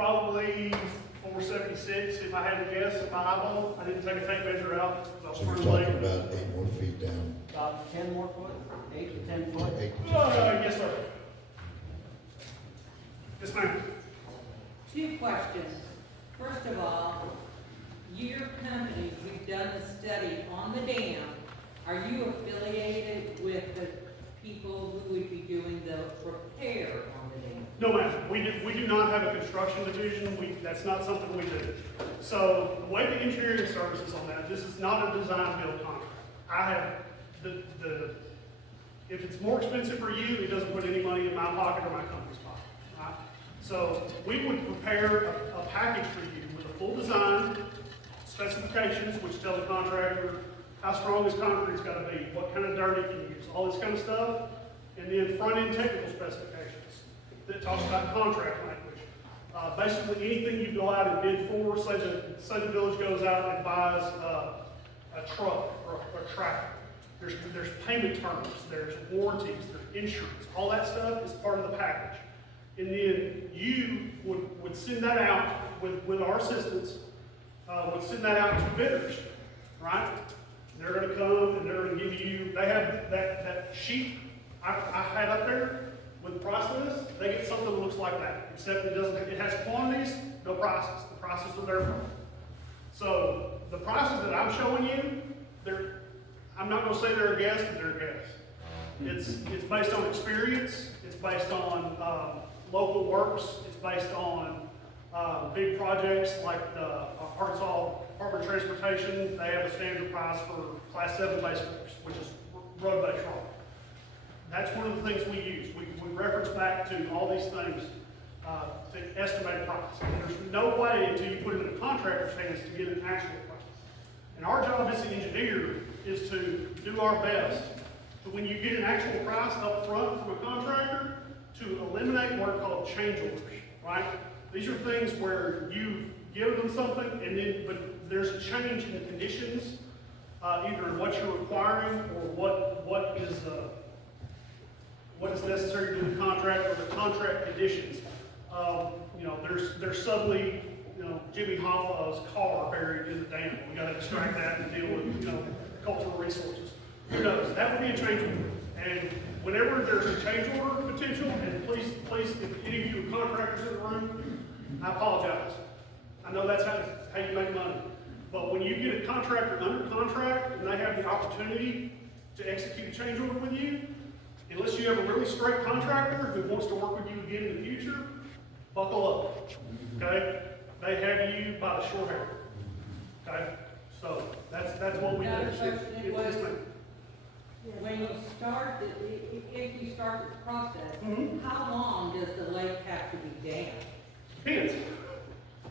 Probably 476 if I had to guess, my eyeball. I didn't take a tape measure out. So you're talking about 8 more feet down? About 10 more foot, 8 to 10 foot. 8 to 10 feet. Yes, sir. Yes, ma'am. Two questions. First of all, your company, we've done the study on the dam. Are you affiliated with the people who would be doing the repair on the dam? No, ma'am. We do not have a construction division. That's not something we do. So the way the engineering services on that, this is not a design build contract. I have if it's more expensive for you, it doesn't put any money in my pocket or my company's pocket. Right? So we would prepare a package for you with a full design, specifications, which tell the contractor how strong this concrete's got to be, what kind of dirt it can use, all this kind of stuff, and then front-end technical specifications that talks about contract language. Basically, anything you go out and bid for, say the village goes out and buys a truck or a tractor. There's payment terms, there's warranties, there's insurance, all that stuff is part of the package. And then you would send that out with our assistance, would send that out to bidders, right? They're gonna come and they're gonna give you, they have that sheet I had up there with the price list. They get something that looks like that, except it has quantities, no prices. The prices are there for them. So the prices that I'm showing you, I'm not gonna say they're a guess, but they're a guess. It's based on experience, it's based on local works, it's based on big projects like the Arkansas Department of Transportation. They have a standard price for Class 7 base works, which is road-based rock. That's one of the things we use. We reference back to all these things to estimate a price. And there's no way until you put it in a contractor's hands to get an actual price. And our job as an engineer is to do our best to, when you get an actual price up front from a contractor, to eliminate what are called change orders, right? These are things where you give them something but there's a change in the conditions, either in what you're requiring or what is necessary to do the contract or the contract conditions. There's suddenly, Jimmy Hoffa's car buried in the dam. We got to extract that and deal with, cultural resources. Who knows? That would be a change order. And whenever there's a change order potential, and please, if any of you are contractors in the room, I apologize. I know that's how you make money. But when you get a contractor under contract and they have the opportunity to execute a change order with you, unless you have a really straight contractor who wants to work with you again in the future, buckle up, okay? They have you by the short hair, okay? So that's what we do. Another question was, Yes, ma'am. when you start, if you start this process, how long does the lake have to be dammed? Depends.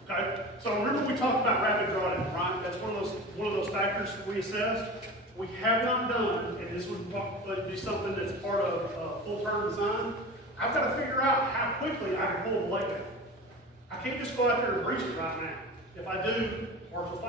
Okay, so remember we talked about rapid drawdown, right? That's one of those factors that we assessed. We have not done, and this would probably be something that's part of full-term design. I've got to figure out how quickly I can pull the lake down. I can't just go out there and breach it right now. If I do, work will fail.